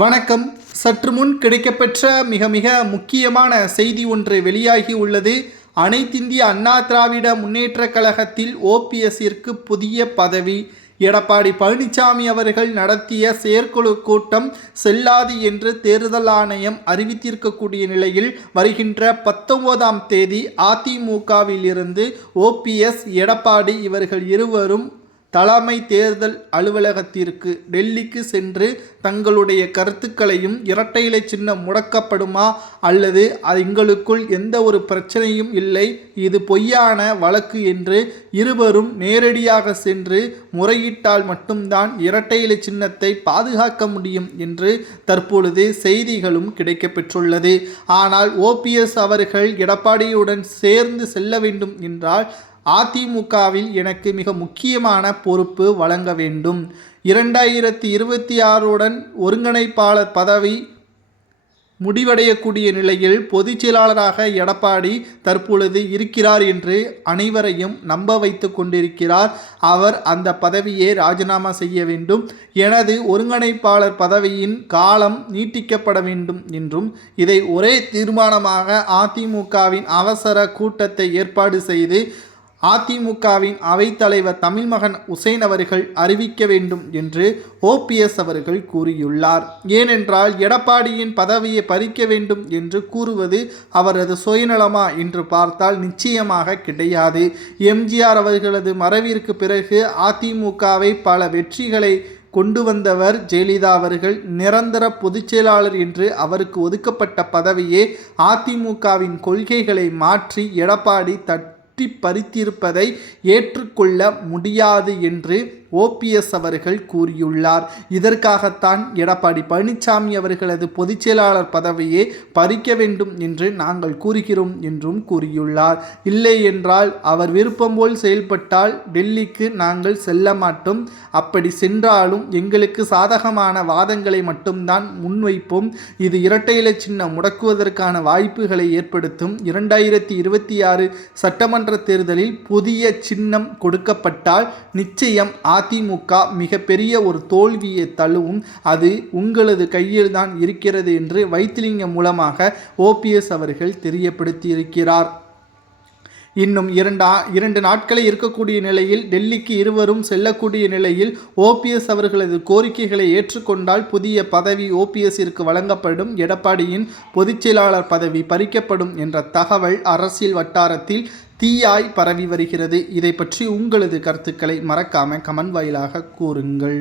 வணக்கம். சற்று முன் கிடைக்கப்பெற்ற மிக மிக முக்கியமான செய்தி ஒன்று வெளியாகி உள்ளது. அனைத்திந்திய அண்ணா திராவிட முன்னேற்றக் கழகத்தில் ஓபிஎஸ்ஸிற்கு புதிய பதவி. எடப்பாடி பழனிசாமி அவர்கள் நடத்திய செயற்குழு கூட்டம் செல்லாது என்று தேர்தல் ஆணையம் அறிவித்திருக்கக்கூடிய நிலையில் வருகின்ற 19ஆம் தேதி அதிமுகவில் இருந்து ஓபிஎஸ், எடப்பாடி இவர்கள் இருவரும் தலைமை தேர்தல் அலுவலகத்திற்கு டெல்லிக்கு சென்று தங்களுடைய கருத்துக்களையும் இரட்டை இலை சின்னம் முடக்கப்படுமா அல்லது எங்களுக்குள் எந்த ஒரு பிரச்சனையும் இல்லை, இது பொய்யான வழக்கு என்று இருவரும் நேரடியாக சென்று முறையிட்டால் மட்டும்தான் இரட்டை இலை சின்னத்தை பாதுகாக்க முடியும் என்று தற்பொழுது செய்திகளும் கிடைக்கப்பெற்றுள்ளது. ஆனால் ஓபிஎஸ் அவர்கள் எடப்பாடியுடன் சேர்ந்து செல்ல வேண்டும் என்றால் அதிமுகவில் எனக்கு மிக முக்கியமான பொறுப்பு வழங்க வேண்டும். 2026 ஒருங்கிணைப்பாளர் பதவி முடிவடையக்கூடிய நிலையில் பொதுச் செயலாளராக எடப்பாடி தற்பொழுது இருக்கிறார் என்று அனைவரையும் நம்ப வைத்து கொண்டிருக்கிறார். அவர் அந்த பதவியை ராஜினாமா செய்ய வேண்டும், எனது ஒருங்கிணைப்பாளர் பதவியின் காலம் நீட்டிக்கப்பட வேண்டும் என்றும் இதை ஒரே தீர்மானமாக அதிமுகவின் அவசர கூட்டத்தை ஏற்பாடு செய்து அதிமுகவின் அவைத்தலைவர் தமிழ்மகன் உசேன் அவர்கள் அறிவிக்க வேண்டும் என்று ஓபிஎஸ் அவர்கள் கூறியுள்ளார். ஏனென்றால் எடப்பாடியின் பதவியை பறிக்க வேண்டும் என்று கூறுவது அவரது சுயநலமா என்று பார்த்தால் நிச்சயமாக கிடையாது. எம்ஜிஆர் அவர்களது மறைவிற்கு பிறகு அதிமுகவை பல வெற்றிகளை கொண்டு வந்தவர் ஜெயலலிதா அவர்கள். நிரந்தர பொதுச் செயலாளர் என்று அவருக்கு ஒதுக்கப்பட்ட பதவியே அதிமுகவின் கொள்கைகளை மாற்றி எடப்பாடி பறித்திருப்பதை ஏற்றுக்கொள்ள முடியாது என்று ஓபிஎஸ் அவர்கள் கூறியுள்ளார். இதற்காகத்தான் எடப்பாடி பழனிசாமி அவர்களது பொதுச் செயலாளர் பதவியை பறிக்க வேண்டும் என்று நாங்கள் கூறுகிறோம் என்றும் கூறியுள்ளார். இல்லை என்றால் அவர் விருப்பம் போல் செயல்பட்டால் டெல்லிக்கு நாங்கள் செல்ல மாட்டோம், அப்படி சென்றாலும் எங்களுக்கு சாதகமான வாதங்களை மட்டும்தான் முன்வைப்போம். இது இரட்டை இலை சின்னம் முடக்குவதற்கான வாய்ப்புகளை ஏற்படுத்தும். 2026 சட்டமன்ற தேர்தலில் புதிய சின்னம் கொடுக்கப்பட்டால் நிச்சயம் அதிமுக மிகப்பெரிய ஒரு தோல்வியை தழுவும். அது உங்களது கையில் தான் இருக்கிறது என்று வைத்திலிங்கம் மூலமாக ஓபிஎஸ் அவர்கள் தெரியப்படுத்தியிருக்கிறார். இன்னும் இரண்டு நாட்களே இருக்கக்கூடிய நிலையில் டெல்லிக்கு இருவரும் செல்லக்கூடிய நிலையில் ஓபிஎஸ் அவர்களது கோரிக்கைகளை ஏற்றுக்கொண்டால் புதிய பதவி ஓபிஎஸ்ஸிற்கு வழங்கப்படும், எடப்பாடியின் பொதுச் செயலாளர் பதவி பறிக்கப்படும் என்ற தகவல் அரசியல் வட்டாரத்தில் தீயாய் பரவி வருகிறது. இதை பற்றி உங்களது கருத்துக்களை மறக்காம கமெண்ட் வாயிலாக கூறுங்கள்.